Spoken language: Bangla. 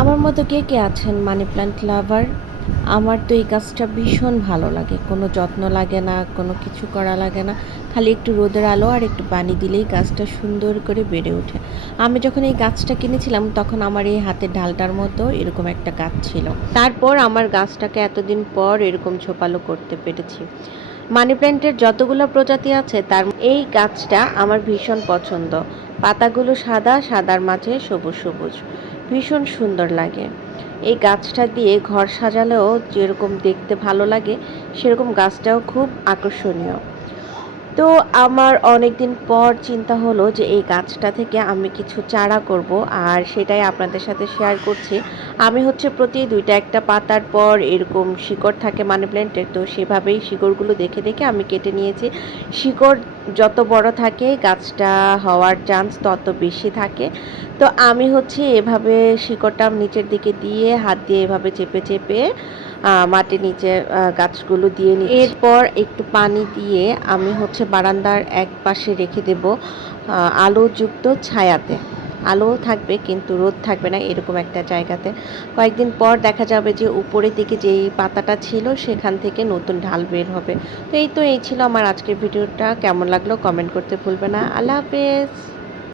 আমার মতো কে, কে আছেন মানি প্ল্যান্ট লাভার? আমার তো এই গাছটা ভীষণ ভালো লাগে। কোনো যত্ন লাগে না, কোনো কিছু করা লাগে না। খালি একটু রোদের আলো আর একটু পানি দিলেই গাছটা সুন্দর করে বেড়ে ওঠে। আমি যখন এই গাছটা কিনেছিলাম তখন আমার এই হাতের ঢালটার মতো এরকম একটা গাছ ছিল। তারপর আমার গাছটাকে এতদিন পর এরকম ঝোপালো করতে পেরেছি। মানি প্ল্যান্টের যতগুলো প্রজাতি আছে তার এই গাছটা আমার ভীষণ পছন্দ। পাতাগুলো সাদা, সাদার মাঝে সবুজ সবুজ, ভীষণ সুন্দর লাগে। এই গাছটা দিয়ে ঘর সাজালেও যেরকম দেখতে ভালো লাগে, সেরকম গাছটাও খুব আকর্ষণীয়। তো আমার অনেক দিন পর চিন্তা হলো যে এই গাছটা থেকে আমি কিছু চারা করব, আর সেটাই আপনাদের সাথে শেয়ার করছি। আমি হচ্ছে প্রতি ২টা একটা পাতার পর এরকম শিকড় থাকে মানি প্ল্যান্টের, তো সেভাবেই শিকড়গুলো দেখে দেখে আমি কেটে নিয়েছি। শিকড় যত বড় থাকে গাছটা হওয়ার চান্স তত বেশি থাকে। তো আমি হচ্ছে এভাবে শিকড়টা নিচের দিকে দিয়ে হাত দিয়ে এভাবে চেপে চেপে মাটির নিচে গাছগুলো দিয়ে নিচ্ছি। এরপর একটু পানি দিয়ে আমি হচ্ছে বারান্দার এক পাশে রেখে দেব আলোযুক্ত ছায়াতে। আলো থাকবে কিন্তু রোদ থাকবে না, এরকম একটা জায়গাতে। কয়েকদিন পর দেখা যাবে যে উপরের দিকে যেই পাতাটা ছিল সেখান থেকে নতুন ঢাল বের হবে। তো এই ছিল আমার আজকের ভিডিওটা। কেমন লাগলো কমেন্ট করতে ভুলবে না। আল্লাহ হাফেজ।